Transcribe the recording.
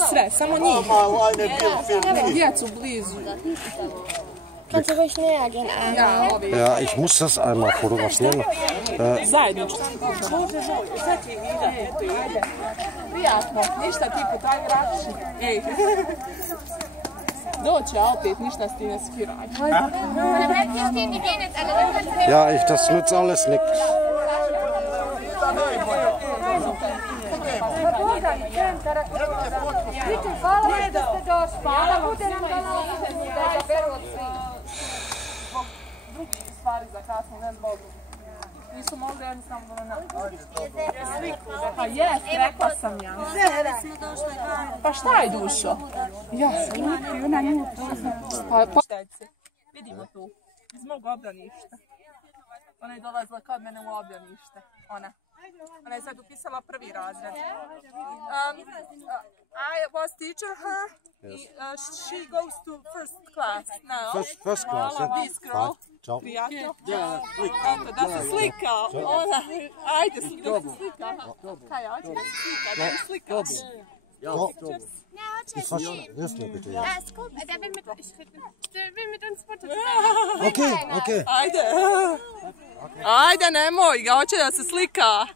Sve, samo njih. Djecu blizu. Kannst du ruhig näher gehen, Anna? Ja, ich muss das einmal fotografieren. Zajednički. Prijatno, ništa ti putaj vraći. Ej. Doći, a opet ništa s ti ne skiraj. Ja, das nützt alles nichts. Hvala da ste došli. Hvala bude nam da beru od svih. Zbog drugih stvari za kasno, ne zbog. Nisu mogli jednostavno da nam... Pa jest, rekla sam ja. Pa šta je dušo? Ja sam jutri, ona jutri. Pa štajce, vidimo tu, iz mog obdaništa. Ona je dolazila kod mene u obdanište, ona. Ona je sad upisala prvi razred. I was teacher her. She goes to first class now. First class, This girl. Prijatno. Eto, da se slika. Ona, ajde, da se slika. Kaj, ajde da se slika, da se slikaš. Hilf mir bitte, ja. Ja, ist gut. Der will mit uns Fotos machen. Okay, okay. Ajde. Ajde, nemoj ga, hoće da se slika.